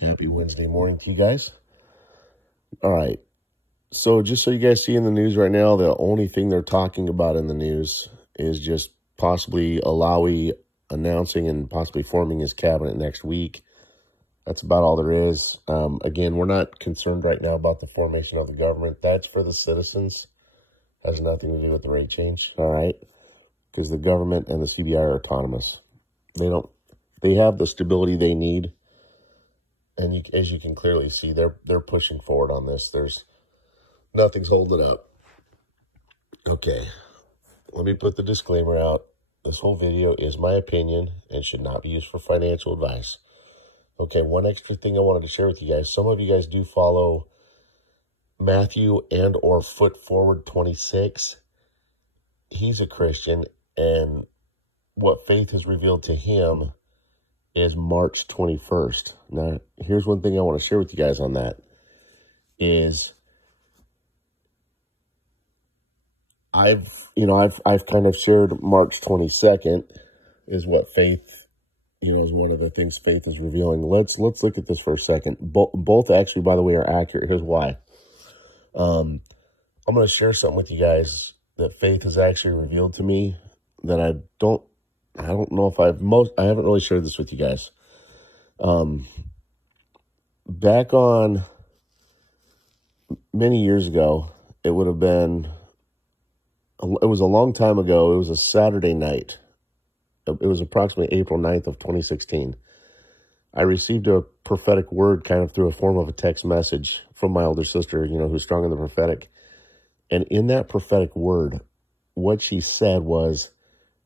Happy Wednesday morning to you guys. All right. So just so you guys see in the news right now, the only thing they're talking about in the news is just possibly Alawi announcing and possibly forming his cabinet next week. That's about all there is. Again, we're not concerned right now about the formation of the government. That's for the citizens. Has nothing to do with the rate change. All right. Because the government and the CBI are autonomous. They have the stability they need. And as you can clearly see, they're pushing forward on this. Nothing's holding it up. Okay, let me put the disclaimer out. This whole video is my opinion and should not be used for financial advice. Okay, one extra thing I wanted to share with you guys. Some of you guys do follow Matthew and or Foot Forward 26. He's a Christian, and what faith has revealed to him is March 21st. Now, here's one thing I want to share with you guys on that is I've kind of shared March 22nd is what faith, is one of the things faith is revealing. Let's look at this for a second. Both actually, by the way, are accurate. Here's why. I'm going to share something with you guys that faith has actually revealed to me that I don't know if I haven't really shared this with you guys. Back on many years ago, it was a long time ago. It was a Saturday night. It was approximately April 9th of 2016. I received a prophetic word kind of through a form of a text message from my older sister, who's strong in the prophetic. And in that prophetic word, what she said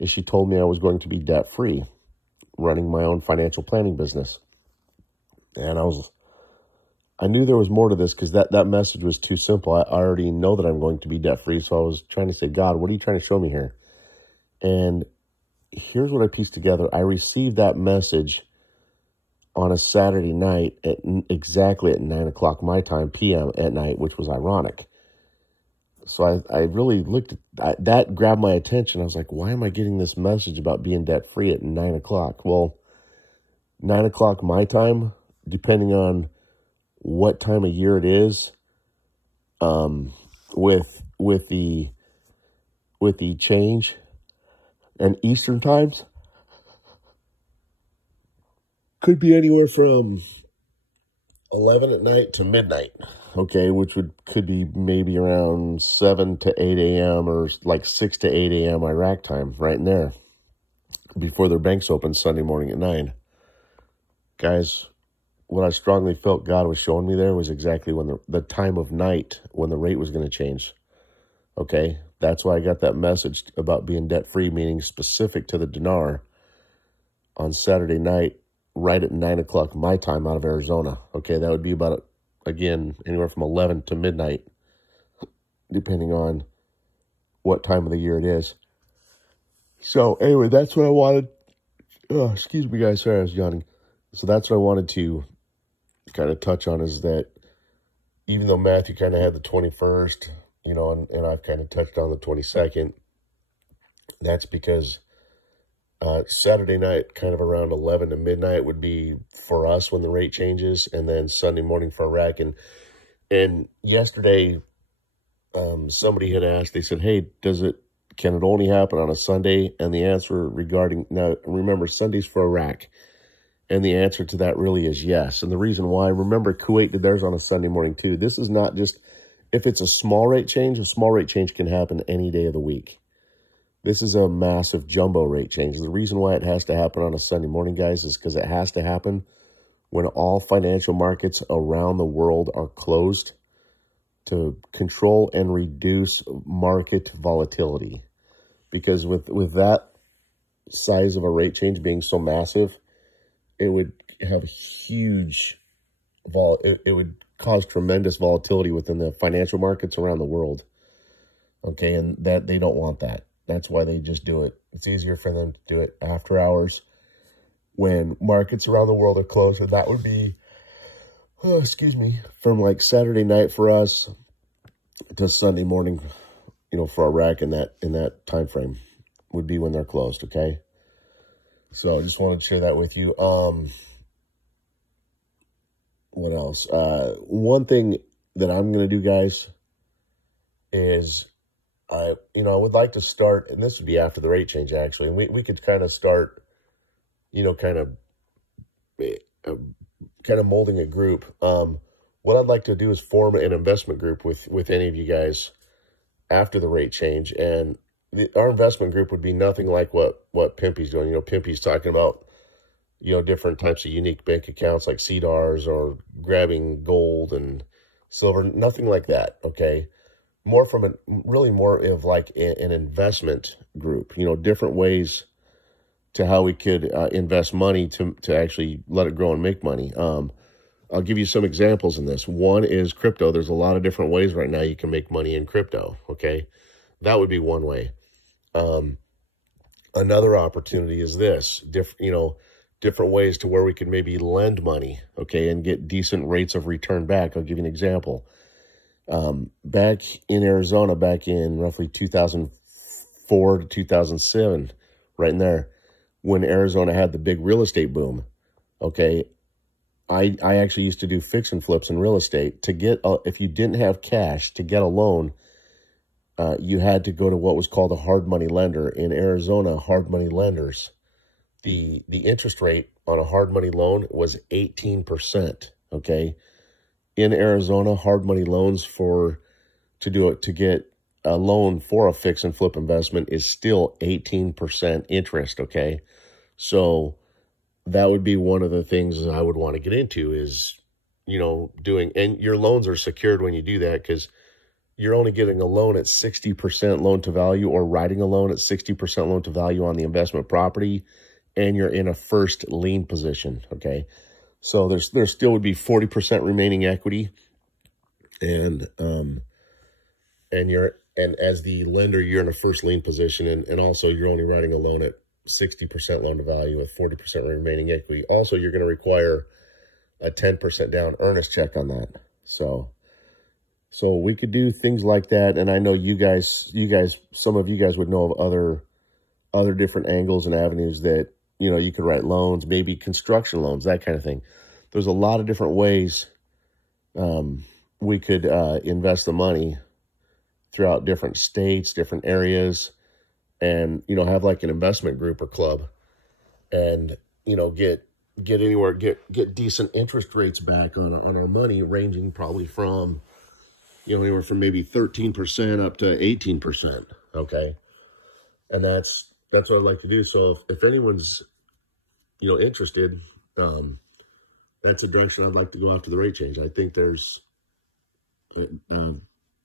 is she told me I was going to be debt-free, running my own financial planning business. And I knew there was more to this because that message was too simple. I already know that I'm going to be debt-free, so I was trying to say, God, what are you trying to show me here? And here's what I pieced together. I received that message on a Saturday night exactly at 9 o'clock my time, p.m. at night, which was ironic. So I really looked at that, grabbed my attention. I was like, why am I getting this message about being debt-free at 9 o'clock? Well, 9 o'clock my time, depending on what time of year it is, with the change and Eastern times, could be anywhere from 11 at night to midnight, okay, which could be maybe around 7 to 8 a.m. or like 6 to 8 a.m. Iraq time, right in there, before their banks open Sunday morning at 9. Guys, what I strongly felt God was showing me there was exactly when the time of night when the rate was going to change, okay? That's why I got that message about being debt-free, meaning specific to the dinar, on Saturday night, right at 9 o'clock my time out of Arizona. Okay, that would be about, again, anywhere from 11 to midnight, depending on what time of the year it is. So, anyway, that's what I wanted. Oh, excuse me, guys. Sorry, I was yawning. So that's what I wanted to kind of touch on, is that even though Matthew kind of had the 21st, and I've kind of touched on the 22nd, that's because Saturday night, kind of around 11 to midnight, would be for us when the rate changes, and then Sunday morning for Iraq. And yesterday, somebody had asked, they said, hey, can it only happen on a Sunday? And the answer now remember, Sunday's for Iraq. And the answer to that really is yes. And the reason why, remember, Kuwait did theirs on a Sunday morning too. This is not just, if it's a small rate change can happen any day of the week. This is a massive jumbo rate change. The reason why it has to happen on a Sunday morning, guys, is because it has to happen when all financial markets around the world are closed to control and reduce market volatility. Because with that size of a rate change being so massive, it would have huge it would cause tremendous volatility within the financial markets around the world. Okay, and that they don't want that. That's why they just do it. It's easier for them to do it after hours when markets around the world are closed. And that would be, from like Saturday night for us to Sunday morning, for Iraq in that time frame would be when they're closed, okay? So I just wanted to share that with you. what else? One thing that I'm going to do, guys, is I would like to start, and this would be after the rate change, actually, and we could kind of start, kind of molding a group. What I'd like to do is form an investment group with any of you guys after the rate change, and our investment group would be nothing like what Pimpy's doing. Pimpy's talking about, different types of unique bank accounts like CDARs or grabbing gold and silver, nothing like that, okay? More of like an investment group, different ways to how we could invest money to actually let it grow and make money. I'll give you some examples in this. One is crypto. There's a lot of different ways right now you can make money in crypto, okay? That would be one way. Another opportunity is this, different ways to where we could maybe lend money, okay, and get decent rates of return back. I'll give you an example. Back in Arizona, back in roughly 2004 to 2007, right in there, when Arizona had the big real estate boom, okay, I actually used to do fix and flips in real estate. To get, if you didn't have cash to get a loan, you had to go to what was called a hard money lender. In Arizona, hard money lenders, the interest rate on a hard money loan was 18%, okay? In Arizona, hard money loans to get a loan for a fix and flip investment is still 18% interest, okay? So that would be one of the things I would want to get into is, doing, and your loans are secured when you do that because you're only getting a loan at 60% loan to value or writing a loan at 60% loan to value on the investment property, and you're in a first lien position, okay? So there still would be 40% remaining equity, and as the lender, you're in a first lien position, and also you're only writing a loan at 60% loan to value with 40% remaining equity. Also, you're going to require a 10% down earnest check on that. So we could do things like that, and I know you guys, some of you guys would know of other different angles and avenues that, you could write loans, maybe construction loans, that kind of thing. There's a lot of different ways we could invest the money throughout different states, different areas, and, have like an investment group or club, and, get decent interest rates back on our money, ranging probably from, anywhere from maybe 13% up to 18%, okay? And that's what I'd like to do. So if anyone's, interested, that's a direction I'd like to go after the rate change. I think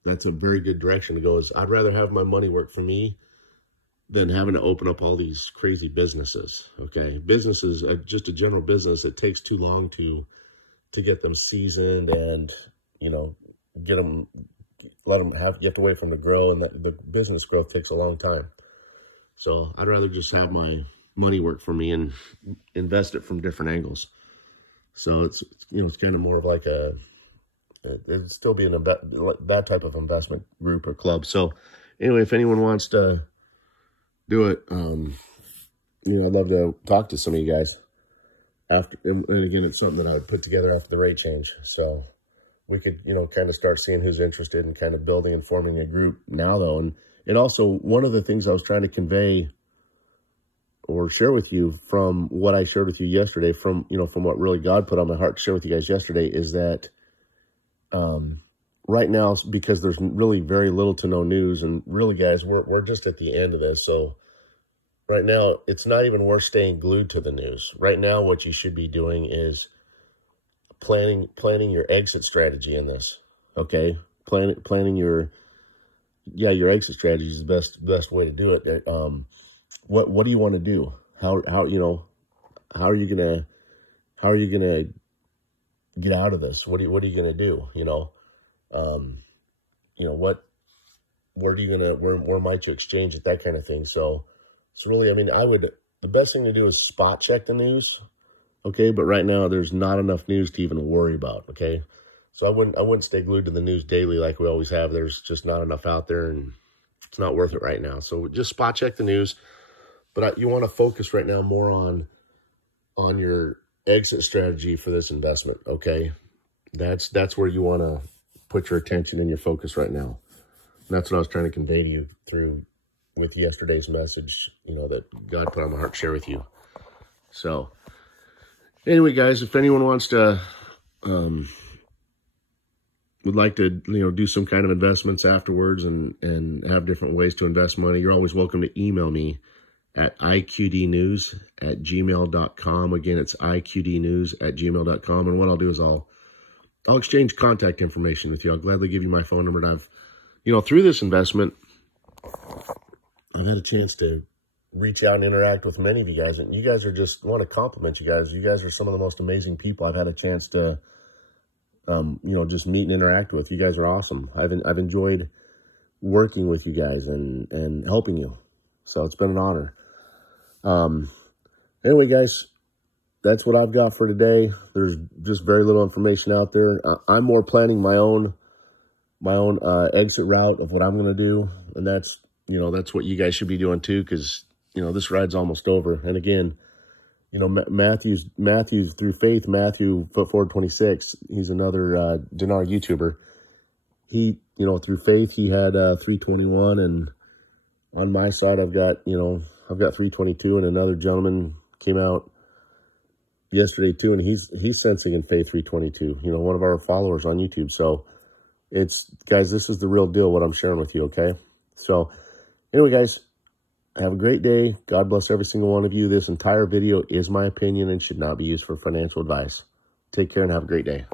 that's a very good direction to go. Is I'd rather have my money work for me than having to open up all these crazy businesses, okay? Businesses, just a general business, it takes too long to get them seasoned and, you have to wait for them to grow, and the business growth takes a long time. So I'd rather just have my money work for me and invest it from different angles. So it's kind of more of like it'd still be that type of investment group or club. So anyway, if anyone wants to do it, I'd love to talk to some of you guys after, and again, it's something that I would put together after the rate change. So we could, kind of start seeing who's interested and kind of building and forming a group now, though. And it also, one of the things I was trying to convey or share with you from what I shared with you yesterday, from what really God put on my heart to share with you guys yesterday, is that right now, because there's really very little to no news, and really, guys, we're just at the end of this. So right now, it's not even worth staying glued to the news. Right now, what you should be doing is planning your exit strategy in this, okay? Planning your exit strategy is the best way to do it. What do you want to do? How are you gonna get out of this? What are you gonna do? Where might you exchange it? That kind of thing. So really, the best thing to do is spot check the news. Okay, but right now there's not enough news to even worry about, okay? So I wouldn't stay glued to the news daily like we always have. There's just not enough out there, and it's not worth it right now. So just spot check the news. But you want to focus right now more on your exit strategy for this investment, okay? That's where you want to put your attention and your focus right now. And that's what I was trying to convey to you with yesterday's message, you know, that God put on my heart to share with you. So anyway, guys, if anyone wants to, would like to, you know, do some kind of investments afterwards and have different ways to invest money, you're always welcome to email me at iqdnews@gmail.com. Again, it's iqdnews@gmail.com. And what I'll do is I'll exchange contact information with you. I'll gladly give you my phone number. And I've, you know, through this investment, I've had a chance to reach out and interact with many of you guys. And you guys are just, want to compliment you guys. You guys are some of the most amazing people I've had a chance to, you know, just meet and interact with. You guys are awesome. I've enjoyed working with you guys and helping you. So it's been an honor. Anyway, guys, that's what I've got for today. There's just very little information out there. I'm more planning my own exit route of what I'm going to do. And that's, you know, that's what you guys should be doing too. Cause you know, this ride's almost over. And again, you know, Matthew's through faith, Matthew Foot Forward 26. He's another, dinar YouTuber. He, you know, through faith, he had, 321, and on my side, I've got 322, and another gentleman came out yesterday too, and he's sensing in faith 322, you know, one of our followers on YouTube. So it's, guys, this is the real deal, what I'm sharing with you. Okay. So anyway, guys, have a great day. God bless every single one of you. This entire video is my opinion and should not be used for financial advice. Take care and have a great day.